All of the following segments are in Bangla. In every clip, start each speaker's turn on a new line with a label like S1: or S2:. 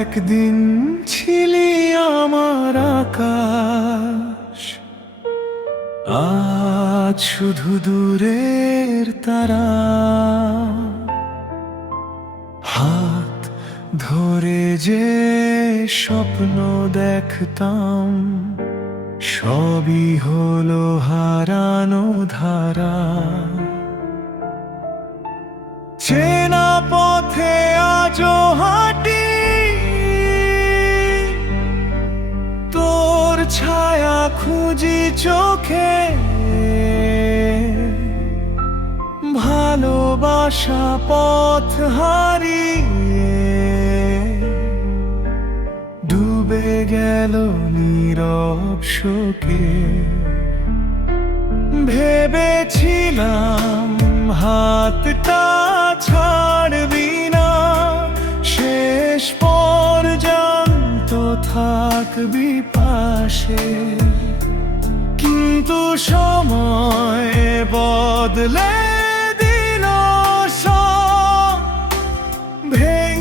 S1: একদিন ছিলি আমার আকাশ। আজ শুধু দূরের তারা। হাত ধরে যে স্বপ্ন দেখতাম, সবই হলো হারানো ধারা। চেনা পথে আজও ভালোবাসা পথ হারিয়ে ডুবে গেল নীরব শোকে। ভেবেছিলাম হাতটা ছাড়বি না, শেষ পর পর্যন্ত থাকবি পাশে। কিন্তু সময় বদলে ভেঙে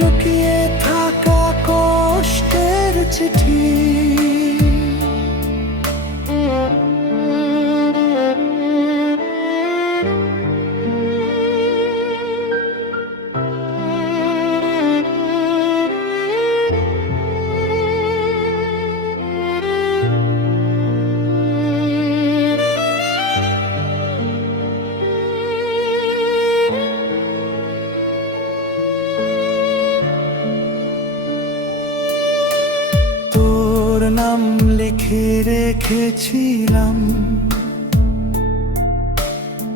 S1: লুকিয়ে থাকা কষ্টের চিঠি। নাম লিখে রেখেছিলাম।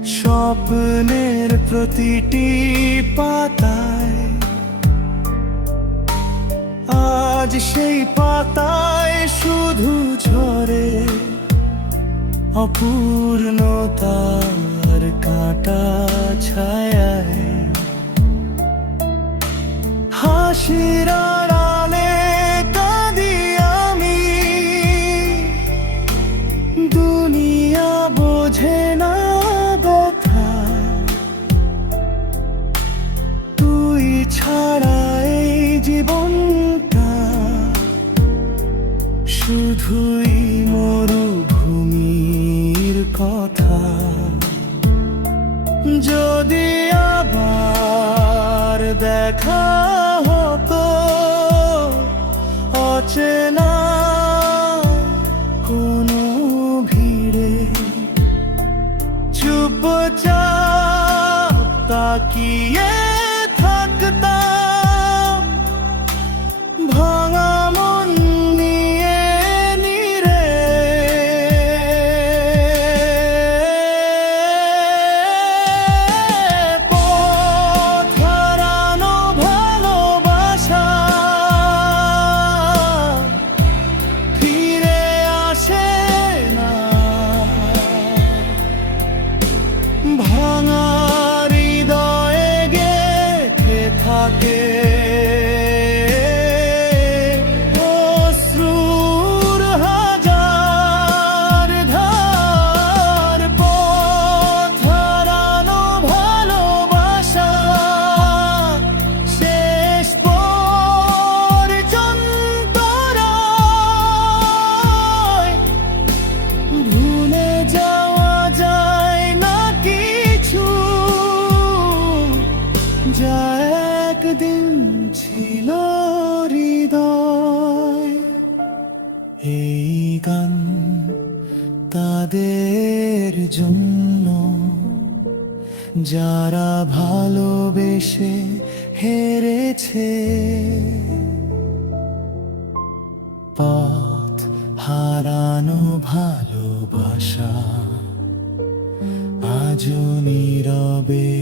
S1: স্বপ্নের প্রতিটি পাতায়। আজ সেই পাতায় শুধু ঝরে অপূর্ণতার কাটা। বোঝে না ব্যথা তুই ছাড়া এই জীবনটা শুধুই মরুভূমির কথা। যদি আবার দেখা হতো, অচেনা চুপচাপ তাকিয়ে থাকে গান তাদের জন্য। যারা ভালোবেসে হেরেছে পথ হারানো ভালোবাসা আজও নীরবে